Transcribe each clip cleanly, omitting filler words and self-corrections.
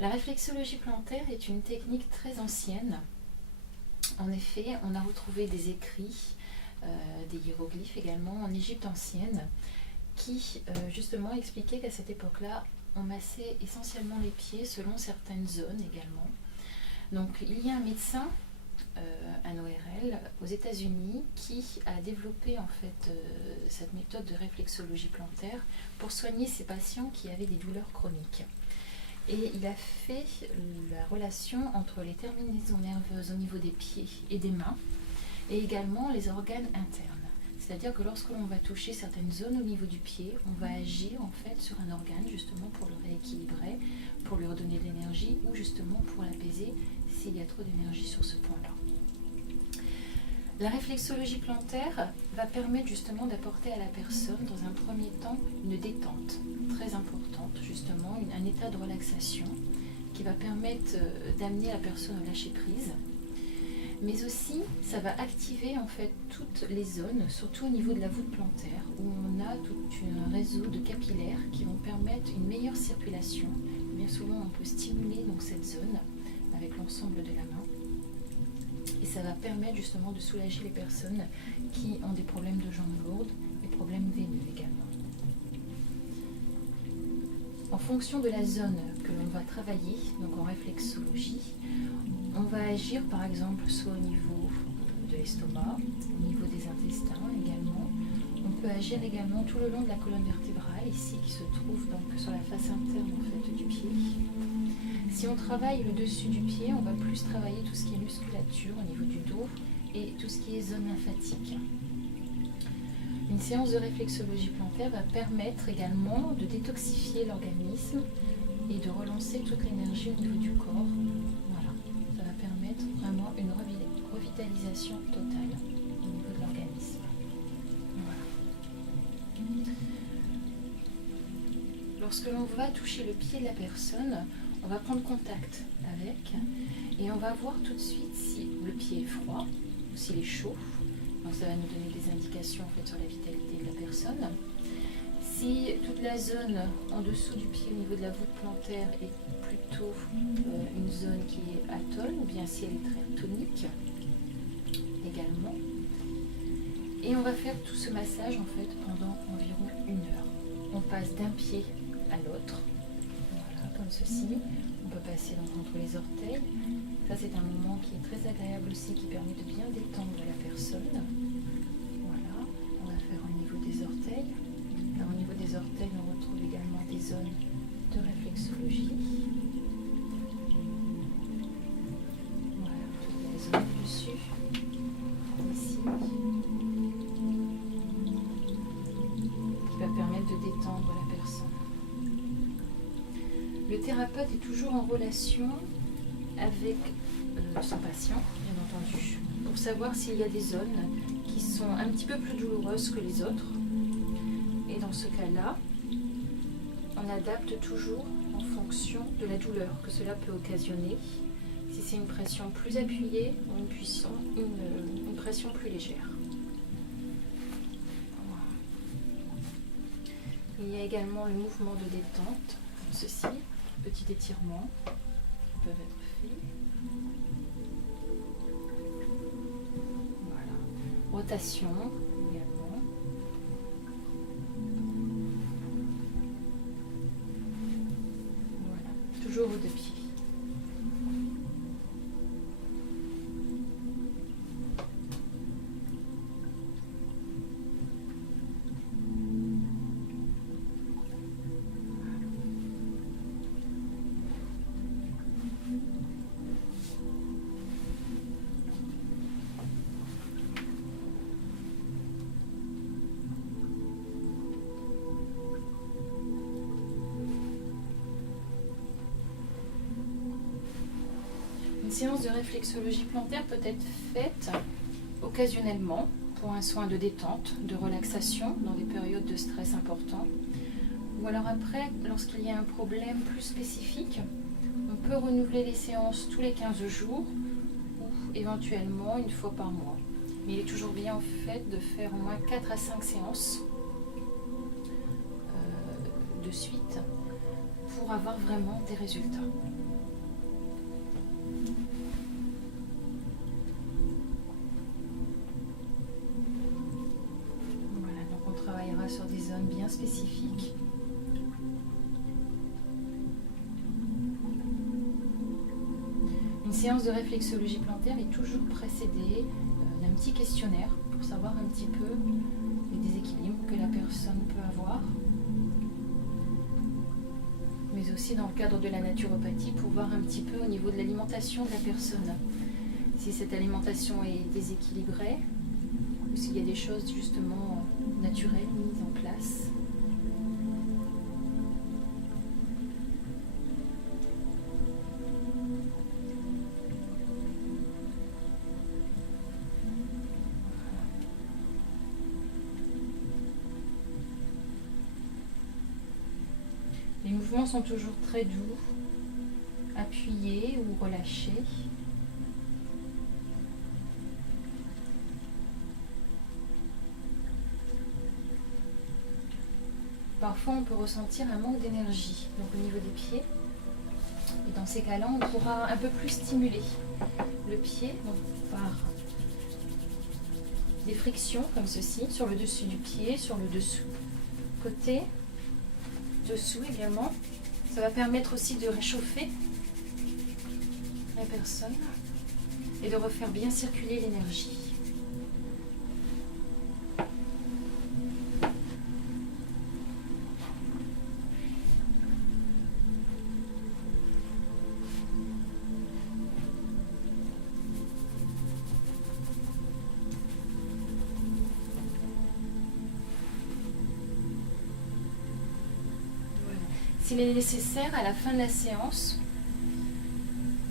La réflexologie plantaire est une technique très ancienne. En effet, on a retrouvé des écrits, des hiéroglyphes également en Égypte ancienne, qui justement expliquaient qu'à cette époque-là, on massait essentiellement les pieds selon certaines zones également. Donc il y a un médecin, un ORL, aux États-Unis qui a développé en fait cette méthode de réflexologie plantaire pour soigner ses patients qui avaient des douleurs chroniques. Et il a fait la relation entre les terminaisons nerveuses au niveau des pieds et des mains, et également les organes internes. C'est-à-dire que lorsque l'on va toucher certaines zones au niveau du pied, on va agir en fait sur un organe justement pour le rééquilibrer, pour lui redonner de l'énergie ou justement pour l'apaiser s'il y a trop d'énergie sur ce point-là. La réflexologie plantaire va permettre justement d'apporter à la personne dans un premier temps une détente très importante, justement un état de relaxation qui va permettre d'amener la personne à lâcher prise. Mais aussi, ça va activer en fait toutes les zones, surtout au niveau de la voûte plantaire, où on a tout un réseau de capillaires qui vont permettre une meilleure circulation. Bien souvent, on peut stimuler donc cette zone avec l'ensemble de la main. Et ça va permettre justement de soulager les personnes qui ont des problèmes de jambes lourdes, des problèmes veineux également. En fonction de la zone que l'on va travailler, donc en réflexologie, on va agir par exemple soit au niveau de l'estomac, au niveau des intestins également. On peut agir également tout le long de la colonne vertébrale, ici qui se trouve donc sur la face interne en fait, du pied. Si on travaille le dessus du pied, on va plus travailler tout ce qui est musculature au niveau du dos et tout ce qui est zone lymphatique. Une séance de réflexologie plantaire va permettre également de détoxifier l'organisme et de relancer toute l'énergie au niveau du corps. Voilà, ça va permettre vraiment une revitalisation totale au niveau de l'organisme. Voilà. Lorsque l'on va toucher le pied de la personne, on va prendre contact avec et on va voir tout de suite si le pied est froid ou s'il est chaud. Donc ça va nous donner des indications en fait, sur la vitalité de la personne. Si toute la zone en dessous du pied au niveau de la voûte plantaire est plutôt une zone qui est atone ou bien si elle est très tonique également. Et on va faire tout ce massage en fait pendant environ 1 heure. On passe d'un pied à l'autre. Comme ceci, on peut passer donc entre les orteils. Ça c'est un moment qui est très agréable aussi, qui permet de bien détendre la personne. Voilà, on va faire au niveau des orteils. Alors, au niveau des orteils, on retrouve également des zones de réflexologie. Voilà, toute la zone du dessus, ici, qui va permettre de détendre la personne. Le thérapeute est toujours en relation avec son patient, bien entendu, pour savoir s'il y a des zones qui sont un petit peu plus douloureuses que les autres. Et dans ce cas-là, on adapte toujours en fonction de la douleur que cela peut occasionner, si c'est une pression plus appuyée ou une pression plus légère. Voilà. Il y a également le mouvement de détente, ceci. Petits étirements qui peuvent être faits. Voilà. Rotation également. Voilà. Toujours aux 2 pieds. Une séance de réflexologie plantaire peut être faite occasionnellement pour un soin de détente, de relaxation dans des périodes de stress importants. Ou alors après, lorsqu'il y a un problème plus spécifique, on peut renouveler les séances tous les 15 jours ou éventuellement 1 fois par mois. Mais il est toujours bien en fait de faire au moins 4 à 5 séances de suite pour pour avoir vraiment des résultats. Voilà, donc on travaillera sur des zones bien spécifiques. Une séance de réflexologie plantaire est toujours précédée d'un petit questionnaire pour savoir un petit peu les déséquilibres que la personne peut avoir, mais aussi dans le cadre de la naturopathie pour voir un petit peu au niveau de l'alimentation de la personne, si cette alimentation est déséquilibrée ou s'il y a des choses justement naturelles mises en place. Les mouvements sont toujours très doux, appuyés ou relâchés. Parfois, on peut ressentir un manque d'énergie, donc au niveau des pieds. Et dans ces cas-là, on pourra un peu plus stimuler le pied, donc par des frictions comme ceci, sur le dessus du pied, sur le dessous, côté, dessous également. Ça va permettre aussi de réchauffer la personne et de refaire bien circuler l'énergie. S'il est nécessaire, à la fin de la séance,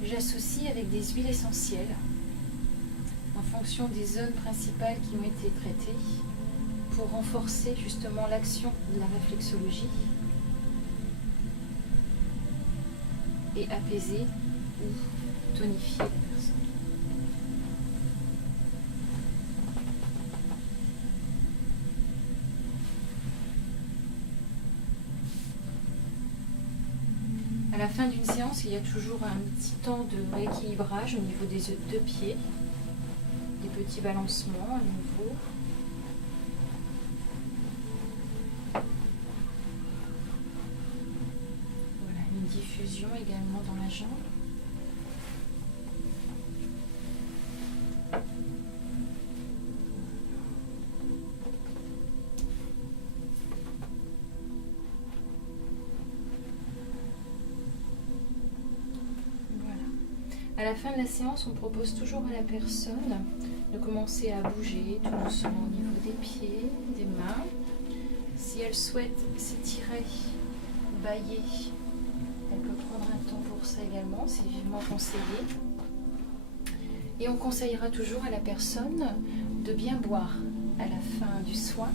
j'associe avec des huiles essentielles en fonction des zones principales qui ont été traitées pour renforcer justement l'action de la réflexologie et apaiser ou tonifier la personne. À la fin d'une séance, il y a toujours un petit temps de rééquilibrage au niveau des deux pieds, des petits balancements à nouveau. Voilà, une diffusion également dans la jambe. À la fin de la séance, on propose toujours à la personne de commencer à bouger tout doucement au niveau des pieds, des mains. Si elle souhaite s'étirer, bâiller, elle peut prendre un temps pour ça également, c'est vivement conseillé. Et on conseillera toujours à la personne de bien boire à la fin du soin,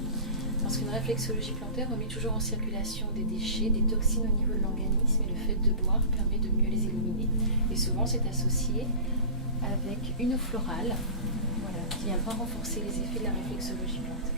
parce qu'une réflexologie plantaire remet toujours en circulation des déchets, des toxines au niveau de l'organisme, et le fait de boire permet de mieux les éliminer. Et souvent c'est associé avec une eau florale, voilà, qui viendra renforcer les effets de la réflexologie plantaire.